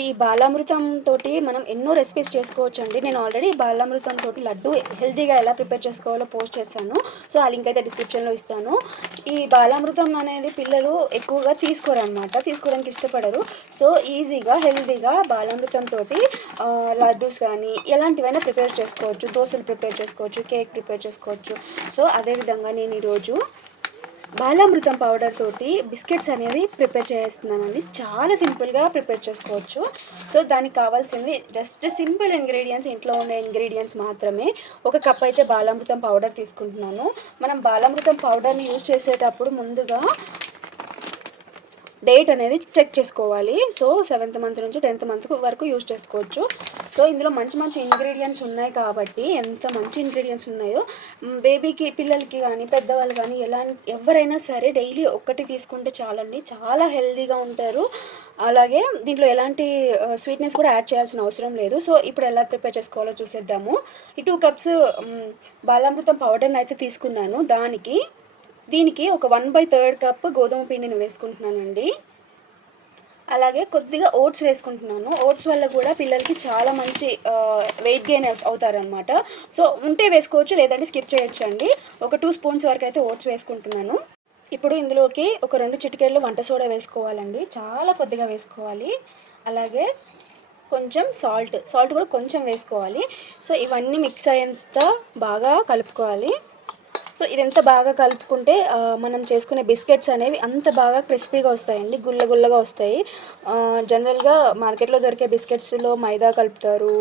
ఈ బాలామృతం తోటి మనం ఎన్నో రెసిపీస్ చేసుకోవచ్చు అండి నేను ఆల్రెడీ బాలామృతం తోటి లడ్డు హెల్తీగా ఎలా ప్రిపేర్ చేసుకోవాలో పోస్ట్ చేస్తాను. సో ఆ లింక్ అయితే డిస్క్రిప్షన్లో ఇస్తాను. ఈ బాలామృతం అనేది పిల్లలు ఎక్కువగా తీసుకోరనమాట తీసుకోవడానికి ఇష్టపడరు. సో ఈజీగా హెల్తీగా బాలామృతం తోటి లడ్డూస్ కానీ ఎలాంటివైనా ప్రిపేర్ చేసుకోవచ్చు. దోశలు ప్రిపేర్ చేసుకోవచ్చు కేక్ ప్రిపేర్ చేసుకోవచ్చు. సో అదేవిధంగా నేను ఈరోజు బాలామృతం పౌడర్ తోటి బిస్కెట్స్ అనేది ప్రిపేర్ చేస్తున్నానండి చాలా సింపుల్గా ప్రిపేర్ చేసుకోవచ్చు. సో దానికి కావాల్సింది జస్ట్ సింపుల్ ఇంగ్రీడియంట్స్ ఇంట్లో ఉండే ఇంగ్రీడియంట్స్ మాత్రమే. ఒక కప్ అయితే బాలామృతం పౌడర్ తీసుకుంటున్నాను. మనం బాలామృతం పౌడర్ని యూజ్ చేసేటప్పుడు ముందుగా డేట్ అనేది చెక్ చేసుకోవాలి. సో సెవెంత్ మంత్ నుంచి టెన్త్ మంత్ వరకు యూజ్ చేసుకోవచ్చు. సో ఇందులో మంచి మంచి ఇంగ్రీడియంట్స్ ఉన్నాయి కాబట్టి ఎంత మంచి ఇంగ్రీడియంట్స్ ఉన్నాయో బేబీకి పిల్లలకి కానీ పెద్దవాళ్ళు కానీ ఎలా ఎవరైనా సరే డైలీ ఒక్కటి తీసుకుంటే చాలండి. చాలా హెల్దీగా ఉంటారు. అలాగే దీంట్లో ఎలాంటి స్వీట్నెస్ కూడా యాడ్ చేయాల్సిన అవసరం లేదు. సో ఇప్పుడు ఎలా ప్రిపేర్ చేసుకోవాలో చూసేద్దాము. ఈ టూ కప్స్ బాలామృతం పౌడర్ని అయితే తీసుకున్నాను. దానికి దీనికి ఒక వన్ బై థర్డ్ కప్ గోధుమ పిండిని వేసుకుంటున్నానండి. అలాగే కొద్దిగా ఓట్స్ వేసుకుంటున్నాను. ఓట్స్ వల్ల కూడా పిల్లలకి చాలా మంచి వెయిట్ గెయిన్ అవుతారనమాట సో ఉంటే వేసుకోవచ్చు లేదంటే స్కిప్ చేయొచ్చు అండి. ఒక టూ స్పూన్స్ వరకు అయితే ఓట్స్ వేసుకుంటున్నాను. ఇప్పుడు ఇందులోకి ఒక రెండు చిటికెళ్ళు వంట సోడా వేసుకోవాలండి. చాలా కొద్దిగా వేసుకోవాలి. అలాగే కొంచెం సాల్ట్ సాల్ట్ కూడా కొంచెం వేసుకోవాలి. సో ఇవన్నీ మిక్స్ అయ్యేంత బాగా కలుపుకోవాలి. సో ఇదంతా బాగా కలుపుకుంటే మనం చేసుకునే బిస్కెట్స్ అనేవి అంత బాగా క్రిస్పీగా వస్తాయండి గుల్ల గుల్లగా వస్తాయి. జనరల్గా మార్కెట్లో దొరికే బిస్కెట్స్లో మైదా కలుపుతారు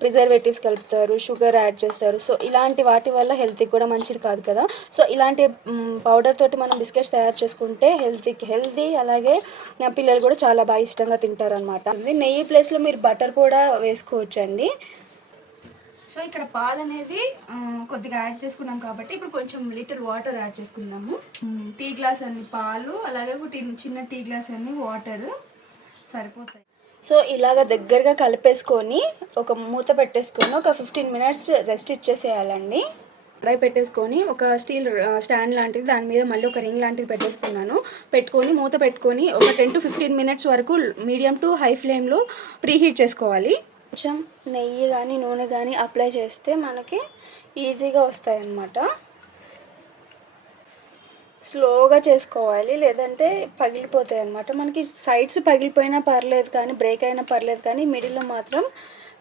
ప్రిజర్వేటివ్స్ కలుపుతారు షుగర్ యాడ్ చేస్తారు. సో ఇలాంటి వాటి వల్ల హెల్త్కి కూడా మంచిది కాదు కదా. సో ఇలాంటి పౌడర్ తోటి మనం బిస్కెట్స్ తయారు చేసుకుంటే హెల్తీకి హెల్తీ అలాగే నా పిల్లలు కూడా చాలా బాగా ఇష్టంగా తింటారనమాట నెయ్యి ప్లేస్లో మీరు బటర్ కూడా వేసుకోవచ్చండి. సో ఇక్కడ పాలు అనేది కొద్దిగా యాడ్ చేసుకున్నాం కాబట్టి ఇప్పుడు కొంచెం లీటర్ వాటర్ యాడ్ చేసుకుందాము. టీ గ్లాస్ అన్ని పాలు అలాగే ఒక చిన్న టీ గ్లాస్ అన్ని వాటర్ సరిపోతాయి. సో ఇలాగ దగ్గరగా కలిపేసుకొని ఒక మూత పెట్టేసుకొని ఒక ఫిఫ్టీన్ మినిట్స్ రెస్ట్ ఇచ్చేసేయాలండి. కడాయి పెట్టేసుకొని ఒక స్టీల్ స్టాండ్ లాంటిది దాని మీద మళ్ళీ ఒక రింగ్ లాంటిది పెట్టేసుకున్నాను. పెట్టుకొని మూత పెట్టుకొని ఒక టెన్ టు ఫిఫ్టీన్ మినిట్స్ వరకు మీడియం టు హై ఫ్లేమ్లో ప్రీహీట్ చేసుకోవాలి. కొంచెం నెయ్యి కానీ నూనె కానీ అప్లై చేస్తే మనకి ఈజీగా వస్తాయి అన్నమాట స్లోగా చేసుకోవాలి లేదంటే పగిలిపోతాయి అన్నమాట మనకి సైడ్స్ పగిలిపోయినా పర్లేదు కానీ బ్రేక్ అయినా పర్లేదు కానీ మిడిల్లో మాత్రం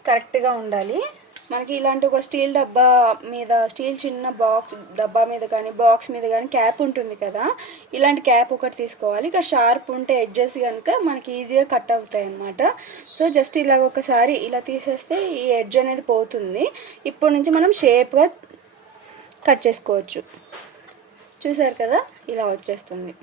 కరెక్ట్గా ఉండాలి. మనకి ఇలాంటి ఒక స్టీల్ డబ్బా మీద స్టీల్ చిన్న బాక్స్ డబ్బా మీద కానీ బాక్స్ మీద కానీ క్యాప్ ఉంటుంది కదా ఇలాంటి క్యాప్ ఒకటి తీసుకోవాలి. ఇక్కడ షార్ప్ ఉంటే ఎడ్జెస్ కనుక మనకి ఈజీగా కట్ అవుతాయి అన్నమాట. సో జస్ట్ ఇలాగ ఒకసారి ఇలా తీసేస్తే ఈ ఎడ్జ్ అనేది పోతుంది. ఇప్పటి నుంచి మనం షేప్గా కట్ చేసుకోవచ్చు. చూసారు కదా ఇలా వచ్చేస్తుంది.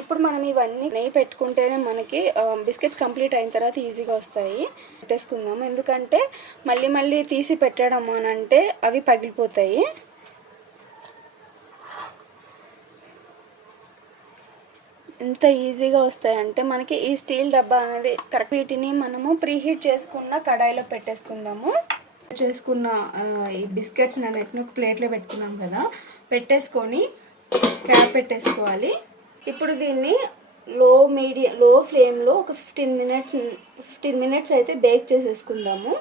ఇప్పుడు మనం ఇవన్నీ నెయ్యి పెట్టుకుంటేనే మనకి బిస్కెట్స్ కంప్లీట్ అయిన తర్వాత ఈజీగా వస్తాయి. పెట్టేసుకుందాము ఎందుకంటే మళ్ళీ మళ్ళీ తీసి పెట్టడం అని అంటే అవి పగిలిపోతాయి. ఎంత ఈజీగా వస్తాయంటే మనకి ఈ స్టీల్ డబ్బా అనేది కరెక్ట్ వీటిని మనము ప్రీహీట్ చేసుకున్న కడాయిలో పెట్టేసుకుందాము. చేసుకున్న ఈ బిస్కెట్స్ అన్నిటిని ఒక ప్లేట్లో పెట్టుకున్నాం కదా. పెట్టేసుకొని క్యాప్ పెట్టేసుకోవాలి. ఇప్పుడు దీన్ని లో మీడియం లో ఫ్లేమ్లో ఒక ఫిఫ్టీన్ మినిట్స్ ఫిఫ్టీన్ మినిట్స్ అయితే బేక్ చేసేసుకుందాము.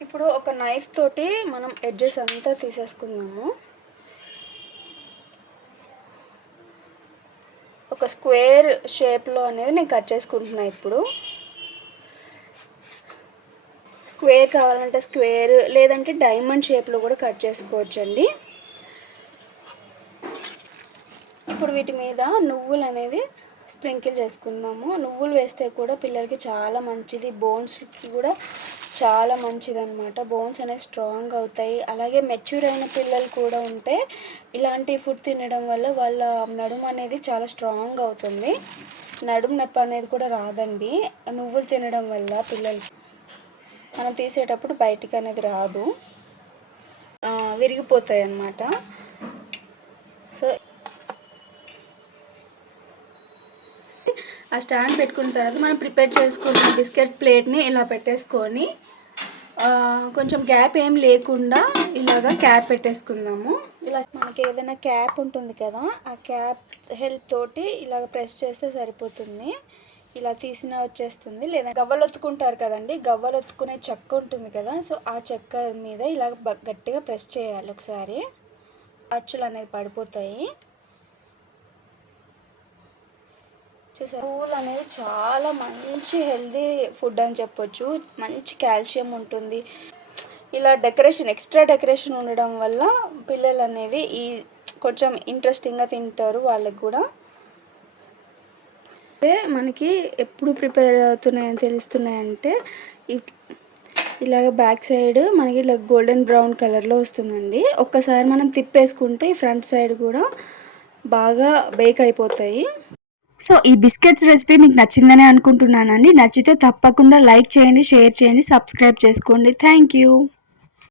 ఇప్పుడు ఒక నైఫ్ తోటి మనం ఎడ్జెస్ అంతా తీసేసుకుందాము. ఒక స్క్వేర్ షేప్లో అనేది నేను కట్ చేసుకుంటున్నాను ఇప్పుడు. స్క్వేర్ కావాలంటే స్క్వేర్ లేదంటే డైమండ్ షేప్లో కూడా కట్ చేసుకోవచ్చండి. ఇప్పుడు వీటి మీద నువ్వులు అనేది స్ప్రింకిల్ చేసుకుందాము. నువ్వులు వేస్తే కూడా పిల్లలకి చాలా మంచిది. బోన్స్కి కూడా చాలా మంచిది అనమాట బోన్స్ అనేవి స్ట్రాంగ్ అవుతాయి. అలాగే మెచ్యూర్ అయిన పిల్లలు కూడా ఉంటే ఇలాంటి ఫుడ్ తినడం వల్ల వాళ్ళ నడుము అనేది చాలా స్ట్రాంగ్ అవుతుంది. నడుము నొప్పి అనేది కూడా రాదండి. నువ్వులు తినడం వల్ల పిల్లలకి మనం తీసేటప్పుడు బయటికి అనేది రాదు. విరిగిపోతాయి అన్నమాట సో ఆ స్టాండ్ పెట్టుకున్న తర్వాత మనం ప్రిపేర్ చేసుకున్న బిస్కెట్ ప్లేట్ని ఇలా పెట్టేసుకొని కొంచెం గ్యాప్ ఏం లేకుండా ఇలాగా క్యాప్ పెట్టేసుకుందాము. ఇలా మనకి ఏదైనా క్యాప్ ఉంటుంది కదా ఆ క్యాప్ హెల్ప్ తోటి ఇలాగ ప్రెస్ చేస్తే సరిపోతుంది. ఇలా తీసిన వచ్చేస్తుంది. లేదా గవ్వలు ఒత్తుకుంటారు కదండి గవ్వలు ఒత్తుకునే చెక్క ఉంటుంది కదా సో ఆ చెక్క మీద ఇలా గట్టిగా ప్రెస్ చేయాలి ఒకసారి. అచ్చులు అనేది పడిపోతాయి. చూసారు? పూలు అనేది చాలా మంచి హెల్దీ ఫుడ్ అని చెప్పొచ్చు. మంచి కాల్షియం ఉంటుంది. ఇలా డెకరేషన్ ఎక్స్ట్రా డెకరేషన్ ఉండడం వల్ల పిల్లలు అనేది ఈ కొంచెం ఇంట్రెస్టింగ్గా తింటారు వాళ్ళకి కూడా. అదే మనకి ఎప్పుడు ప్రిపేర్ అవుతున్నాయని తెలుస్తున్నాయంటే ఇ- ఇలాగ బ్యాక్ సైడ్ మనకి ఇలా గోల్డెన్ బ్రౌన్ కలర్లో వస్తుందండి. ఒక్కసారి మనం తిప్పేసుకుంటే ఈ ఫ్రంట్ సైడ్ కూడా బాగా బేక్ అయిపోతాయి. సో ఈ బిస్కెట్స్ రెసిపీ మీకు నచ్చిందని అనుకుంటున్నానండి. నచ్చితే తప్పకుండా లైక్ చేయండి షేర్ చేయండి సబ్స్క్రైబ్ చేసుకోండి. Thank you.